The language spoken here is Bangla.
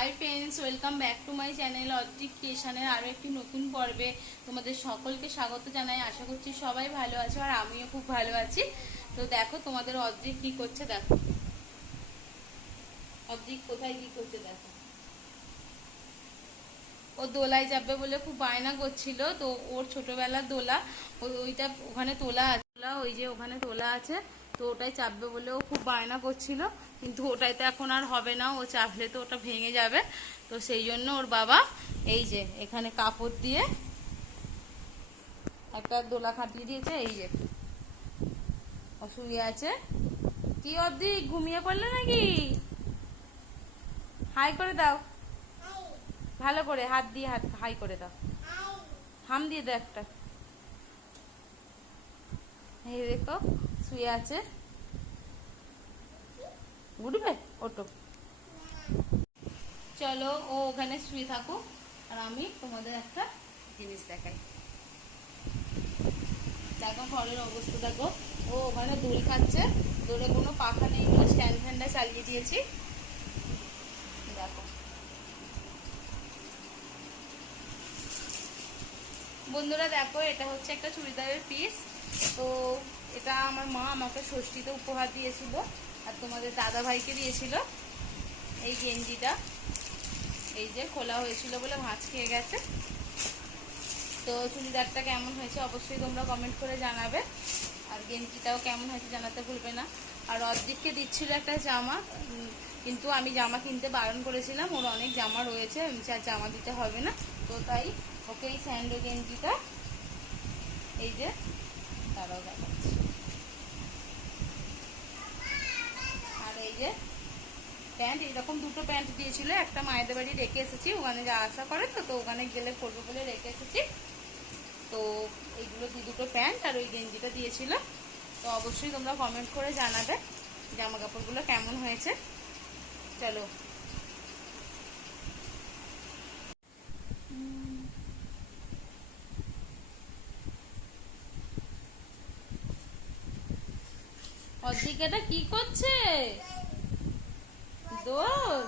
High friends, welcome back to my channel Adrik ক্রিয়েশনের আরও একটি নতুন পর্বে তোমাদের সকলকে স্বাগত জানাই। আশা করছি সবাই ভালো আছো আর আমিও খুব ভালো আছি। তো দেখো তোমাদের অদ্রিক কি করছে, দেখো অদ্রিক কোথায় কি করছে দেখো। ও দোলায় যাবে বলে খুব বায়না করছিল, তো ওর ছোটবেলার দোলা ওইটা ওখানে তোলা আছে, ওই যে ওখানে তোলা আছে, তো ওটাই চাপবে বলে ও খুব বায়না করছিল। কিন্তু ওটাই তো এখন আর হবে না, ও চাপলে তো ওটা ভেঙে যাবে। তো সেই জন্য ওর বাবা এই যে এখানে কাপড় দিয়ে একটা দোলা খাটিয়ে দিয়েছে। এই যে ও শুয়ে আছে। কি অর্ধেক ঘুমিয়ে পড়লে নাকি? হাই করে দাও, ভালো করে হাত দিয়ে হাত হাই করে দাও, হাম দিয়ে দাও একটা। এই দেখো শুয়ে আছে, উঠবে ওটো। চলো ও ওখানে শুয়ে থাকুক আর আমি তোমাদের একটা জিনিস দেখাই। দেখো ঘরের অবস্থা দেখো, ও ওখানে দোল খাচ্ছে, দোলে কোনো পাখা নেই, স্ট্যান্ড ফ্যানটা চালিয়ে দিয়েছি। দেখো বন্ধুরা, দেখো এটা হচ্ছে একটা চুড়িদারের পিস। তো এটা আমার মা আমাকে ষষ্ঠীতে উপহার দিয়েছিল আর তোমাদের দাদা ভাইকে দিয়েছিল। এই গেঞ্জিটা এই যে খোলা হয়েছিল বলে ভাঁজ খেয়ে গেছে। তো চুড়িদারটা কেমন হয়েছে অবশ্যই তোমরা কমেন্ট করে জানাবে, আর গেঞ্জিটাও কেমন হয়েছে জানাতে ভুলবে না। আর অর্ধেককে দিচ্ছিল একটা জামা, কিন্তু আমি জামা কিনতে বারণ করেছিলাম, ওর অনেক জামা রয়েছে, আর জামা দিতে হবে না। তো তাই ওকে এই স্যান্ডো গেঞ্জিটা এই যে তারাও দেখাচ্ছি, আর এই যে প্যান্ট, এইরকম দুটো প্যান্ট দিয়েছিল। একটা মায়েদের বাড়ি রেখে এসেছি, ওখানে যা আশা করে তো ওখানে গেলে করবো বলে রেখে এসেছি। তো এইগুলো দুটো প্যান্ট আর ওই গেঞ্জিটা দিয়েছিল। তো অবশ্যই তোমরা কমেন্ট করে জানাবে জামা কাপড়গুলো কেমন হয়েছে। চলো অদ্রিকাটা কি করছে? দোল